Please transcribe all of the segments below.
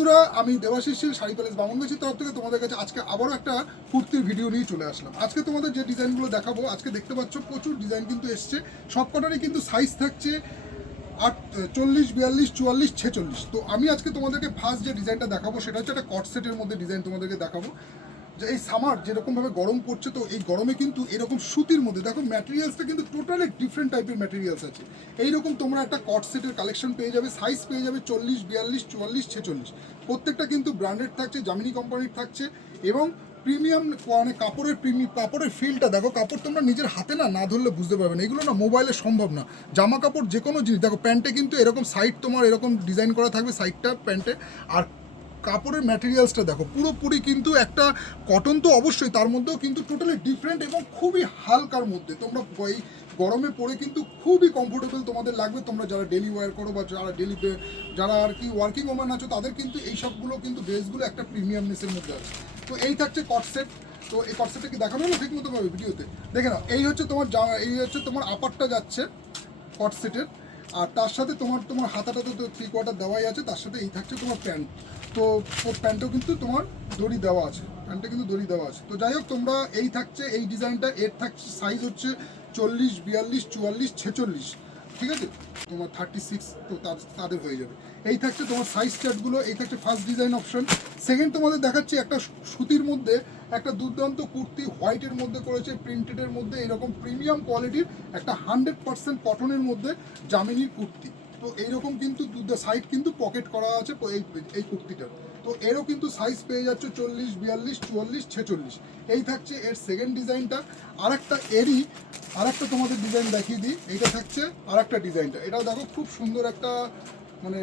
বন্ধুরা, আমি দেবাশিস শাড়ি প্যালেস বামনগাছির তরফ থেকে তোমাদের কাছে আজকে আবারও একটা কুর্তির ভিডিও নিয়ে চলে আসলাম। আজকে তোমাদের যে ডিজাইনগুলো দেখাবো, আজকে দেখতে পাচ্ছ প্রচুর ডিজাইন কিন্তু এসছে। সব কটারই কিন্তু সাইজ থাকছে আট, চল্লিশ, বিয়াল্লিশ, চুয়াল্লিশ, ছেচল্লিশ। তো আমি আজকে তোমাদেরকে ফার্স্ট যে ডিজাইনটা দেখাবো, সেটা হচ্ছে একটা কট সেটের মধ্যে ডিজাইন তোমাদেরকে দেখাবো। এই সামার যেরকমভাবে গরম পড়ছে, তো এই গরমে কিন্তু এরকম সুতির মধ্যে, দেখো ম্যাটেরিয়ালসটা কিন্তু টোটালি ডিফারেন্ট টাইপের ম্যাটেরিয়ালস আছে। এইরকম তোমরা একটা কট সেটের কালেকশন পেয়ে যাবে সাইজ পেয়ে যাবে চল্লিশ, বিয়াল্লিশ, চুয়াল্লিশ, ছেচল্লিশ। প্রত্যেকটা কিন্তু ব্র্যান্ডেড থাকছে জামিনি কোম্পানির থাকছে, এবং প্রিমিয়াম মানে কাপড়ের প্রিমিয়াম কাপড়ের ফিলটা দেখো, কাপড় তোমরা নিজের হাতে না না ধরলে বুঝতে পারবে না। এগুলো না মোবাইলে সম্ভব না। জামা কাপড় যে কোনো জিনিস, দেখো প্যান্টে কিন্তু এরকম সাইড তোমার এরকম ডিজাইন করা থাকবে সাইডটা প্যান্টে আর কাপড়ের ম্যাটেরিয়ালসটা দেখো, পুরোপুরি কিন্তু একটা কটন তো অবশ্যই, তার মধ্যেও কিন্তু টোটালি ডিফারেন্ট এবং খুবই হালকার মধ্যে। তোমরা এই গরমে পরে কিন্তু খুবই কমফোর্টেবল তোমাদের লাগবে। তোমরা যারা ডেলি ওয়ার করো বা যারা ডেলি যারা আর কি ওয়ার্কিং ওম্যান আছো, তাদের কিন্তু এই সবগুলো কিন্তু ড্রেসগুলো একটা প্রিমিয়ামনেসের মধ্যে আছে। তো এই থাকছে কট সেট তো এই কট সেটটা কি দেখানো হলো ঠিক মতো ভিডিওতে? দেখে নাও, এই হচ্ছে তোমার এই হচ্ছে তোমার আপারটা যাচ্ছে কট সেটের আর তার সাথে তোমার তোমার হাতাটা তো থ্রি কোয়ার্টার দেওয়াই আছে, তার সাথে এই থাকছে তোমার প্যান্ট। তো ওর প্যান্টটাও কিন্তু তোমার দড়ি দেওয়া আছে প্যান্টটা কিন্তু দড়ি দেওয়া আছে। তো যাই হোক, তোমরা এই থাকছে, এই ডিজাইনটা, এর থাকছে সাইজ হচ্ছে চল্লিশ, বিয়াল্লিশ, চুয়াল্লিশ, ছেচল্লিশ। ঠিক আছে? তোমার থার্টি সিক্স তো তাদের হয়ে যাবে। এই থাকছে তোমার সাইজ চার্টগুলো এই থাকছে ফার্স্ট ডিজাইন অপশন সেকেন্ড তোমাদের দেখাচ্ছে একটা সুতির মধ্যে একটা দুর্দান্ত কুর্তি হোয়াইটের মধ্যে করেছে প্রিন্টেডের মধ্যে এরকম প্রিমিয়াম কোয়ালিটির একটা হান্ড্রেড পার্সেন্ট কটনের মধ্যে জামিনির কুর্তি। তো এইরকম কিন্তু সাইড কিন্তু পকেট করা আছে এই এই কুর্তিটার। তো এরও কিন্তু সাইজ পেয়ে যাচ্ছে চল্লিশ, বিয়াল্লিশ, চুয়াল্লিশ, ছেচল্লিশ। এই থাকছে এর সেকেন্ড ডিজাইনটা আর একটা এরই আর একটা তোমাদের ডিজাইন দেখিয়ে দিই। এইটা থাকছে আর একটা ডিজাইনটা এটাও দেখো খুব সুন্দর একটা মানে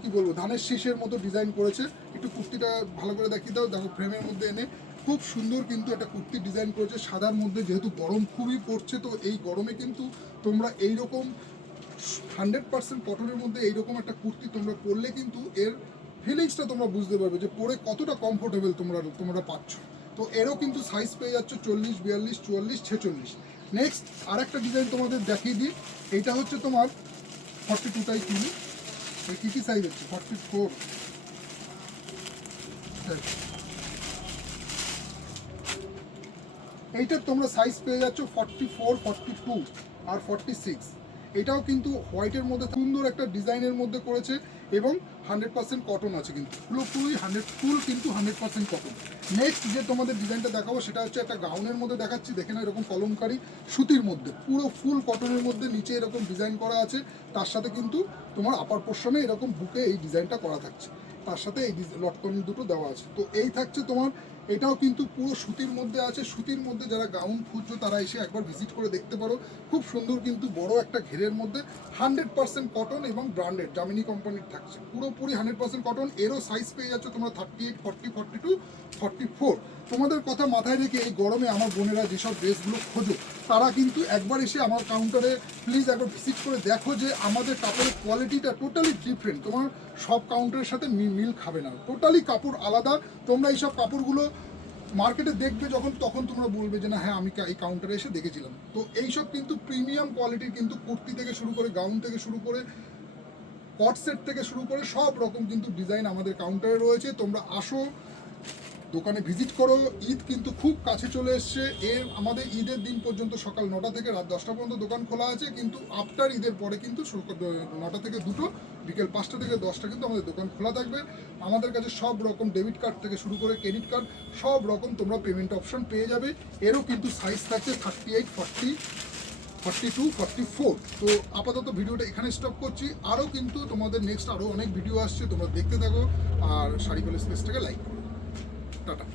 কি বলব, ধানের শীষের মতো ডিজাইন করেছে। একটু কুর্তিটা ভালো করে দেখিয়ে দাও। দেখো ফ্রেমের মধ্যে এনে খুব সুন্দর কিন্তু একটা কুর্তি ডিজাইন করেছে। সাদার মধ্যে যেহেতু গরম খুবই পড়ছে, তো এই গরমে কিন্তু তোমরা এইরকম হান্ড্রেড পার্সেন্ট কটনের মধ্যে এইরকম একটা কুর্তি তোমরা পরলে কিন্তু এর ফিলিংসটা তোমরা বুঝতে পারবে যে পরে কতটা কমফোর্টেবল তোমরা তোমরা পাচ্ছ। তো এরও কিন্তু সাইজ পেয়ে যাচ্ছ চল্লিশ, বিয়াল্লিশ, চুয়াল্লিশ, ছেচল্লিশ। নেক্সট আরেকটা ডিজাইন তোমাদের দেখিয়ে দিই। এইটা হচ্ছে তোমার ফর্টি টুটাই কিনি কী কী সাইজ হচ্ছে ফর্টি ফোর এইটার তোমরা সাইজ পেয়ে যাচ্ছ ফর্টি ফোর ফর্টি টু আর ফর্টি সিক্স এটাও কিন্তু হোয়াইটের মধ্যে সুন্দর একটা ডিজাইনের মধ্যে করেছে এবং হান্ড্রেড পার্সেন্ট কটন আছে কিন্তু। পুরোপুরি হান্ড্রেড, ফুল কিন্তু হান্ড্রেড পার্সেন্ট কটন। নেক্সট যে তোমাদের ডিজাইনটা দেখাবো, সেটা হচ্ছে একটা গাউনের মধ্যে দেখাচ্ছি। দেখে না এরকম কলমকারি সুতির মধ্যে। পুরো ফুল কটনের মধ্যে নিচে এরকম ডিজাইন করা আছে। তার সাথে কিন্তু তোমার আপার পোর্শনে এরকম বুকে এই ডিজাইনটা করা থাকছে। তার সাথে এই লটকন দুটো দেওয়া আছে। তো এই থাকছে তোমার এটাও কিন্তু পুরো সুতির মধ্যে আছে। সুতির মধ্যে যারা গাউন খুঁজছো, তারা এসে একবার ভিজিট করে দেখতে পারো। খুব সুন্দর কিন্তু বড় একটা ঘেরের মধ্যে হান্ড্রেড পার্সেন্ট কটন এবং ব্র্যান্ডেড জামিনি কোম্পানির থাকছে। পুরোপুরি হান্ড্রেড পার্সেন্ট কটন এরও সাইজ পেয়ে যাচ্ছে তোমরা thirty eight forty forty two forty four তোমাদের কথা মাথায় রেখে এই গরমে আমার বোনেরা যেসব ড্রেসগুলো খোঁজো, তারা কিন্তু একবার এসে আমার কাউন্টারে প্লিজ একবার ভিজিট করে দেখো যে আমাদের কাপড়ের কোয়ালিটিটা টোটালি ডিফারেন্ট তোমার সব কাউন্টারের সাথে মিল খাবে না। টোটালি কাপড় আলাদা। তোমরা এইসব কাপড়গুলো মার্কেটে দেখবে যখন, তখন তোমরা বলবে যে না হ্যাঁ আমি এই কাউন্টারে এসে দেখেছিলাম। তো এইসব কিন্তু প্রিমিয়াম কোয়ালিটির কিন্তু কুর্তি থেকে শুরু করে গাউন থেকে শুরু করে কট সেট থেকে শুরু করে সব রকম কিন্তু ডিজাইন আমাদের কাউন্টারে রয়েছে। তোমরা আসো দোকানে ভিজিট করো, ঈদ কিন্তু খুব কাছে চলে এসছে। এর আমাদের ঈদের দিন পর্যন্ত সকাল নটা থেকে রাত দশটা পর্যন্ত দোকান খোলা আছে, কিন্তু আফটার ঈদের পরে কিন্তু নটা থেকে দুটো, বিকেল পাঁচটা থেকে দশটা কিন্তু আমাদের দোকান খোলা থাকবে। আমাদের কাছে সব রকম ডেবিট কার্ড থেকে শুরু করে ক্রেডিট কার্ড সব রকম তোমরা পেমেন্ট অপশন পেয়ে যাবে। এরও কিন্তু সাইজ থাকছে thirty eight forty forty two forty four তো আপাতত ভিডিওটা এখানে স্টপ করছি। আরও কিন্তু তোমাদের নেক্সট আরও অনেক ভিডিও আসছে, তোমরা দেখতে থাকো, আর শাড়ি কলেজ স্পেসটাকে লাইক করো। টাটা